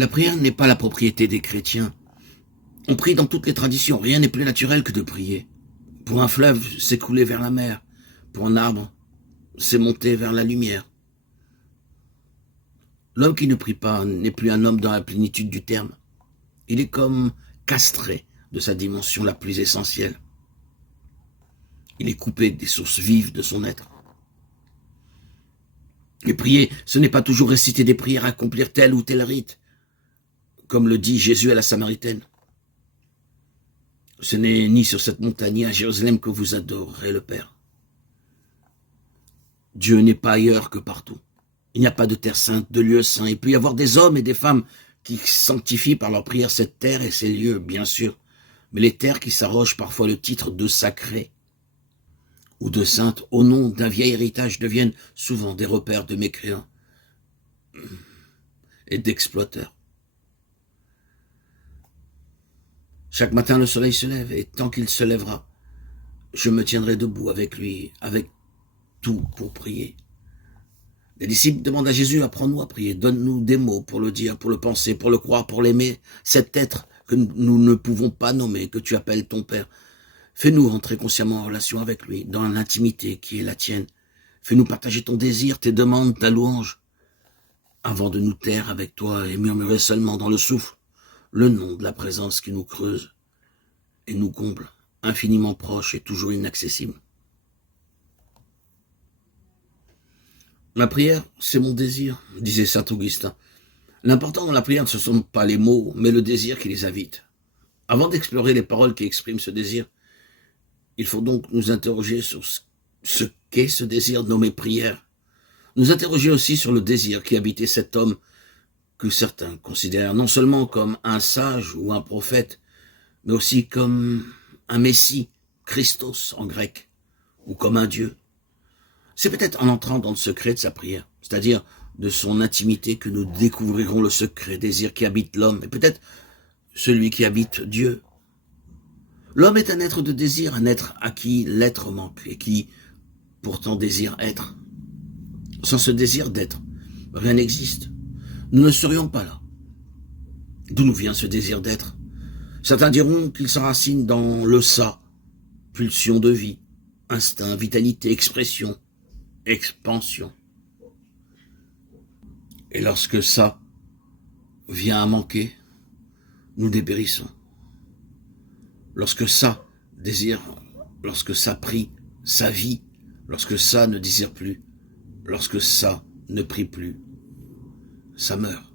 La prière n'est pas la propriété des chrétiens. On prie dans toutes les traditions, rien n'est plus naturel que de prier. Pour un fleuve, c'est couler vers la mer. Pour un arbre, c'est monter vers la lumière. L'homme qui ne prie pas n'est plus un homme dans la plénitude du terme. Il est comme castré de sa dimension la plus essentielle. Il est coupé des sources vives de son être. Et prier, ce n'est pas toujours réciter des prières, accomplir tel ou tel rite, comme le dit Jésus à la Samaritaine. Ce n'est ni sur cette montagne, ni à Jérusalem que vous adorerez le Père. Dieu n'est pas ailleurs que partout. Il n'y a pas de terre sainte, de lieu saint. Il peut y avoir des hommes et des femmes qui sanctifient par leur prière cette terre et ces lieux, bien sûr. Mais les terres qui s'arrogent parfois le titre de sacré ou de sainte au nom d'un vieil héritage deviennent souvent des repères de mécréants et d'exploiteurs. Chaque matin, le soleil se lève, et tant qu'il se lèvera, je me tiendrai debout avec lui, avec tout pour prier. Les disciples demandent à Jésus, apprends-nous à prier, donne-nous des mots pour le dire, pour le penser, pour le croire, pour l'aimer, cet être que nous ne pouvons pas nommer, que tu appelles ton Père. Fais-nous entrer consciemment en relation avec lui, dans l'intimité qui est la tienne. Fais-nous partager ton désir, tes demandes, ta louange, avant de nous taire avec toi et murmurer seulement dans le souffle le nom de la présence qui nous creuse et nous comble, infiniment proche et toujours inaccessible. Ma prière, c'est mon désir, disait saint Augustin. L'important dans la prière, ce ne sont pas les mots, mais le désir qui les habite. Avant d'explorer les paroles qui expriment ce désir, il faut donc nous interroger sur ce qu'est ce désir nommé prière. Nous interroger aussi sur le désir qui habitait cet homme que certains considèrent non seulement comme un sage ou un prophète, mais aussi comme un Messie, Christos en grec, ou comme un Dieu. C'est peut-être en entrant dans le secret de sa prière, c'est-à-dire de son intimité, que nous découvrirons le secret désir qui habite l'homme, et peut-être celui qui habite Dieu. L'homme est un être de désir, un être à qui l'être manque, et qui pourtant désire être. Sans ce désir d'être, rien n'existe. Nous ne serions pas là. D'où nous vient ce désir d'être? Certains diront qu'il s'enracine dans le ça, pulsion de vie, instinct, vitalité, expression, expansion. Et lorsque ça vient à manquer, nous dépérissons. Lorsque ça désire, lorsque ça prie, sa vie, lorsque ça ne désire plus, lorsque ça ne prie plus, ça meurt.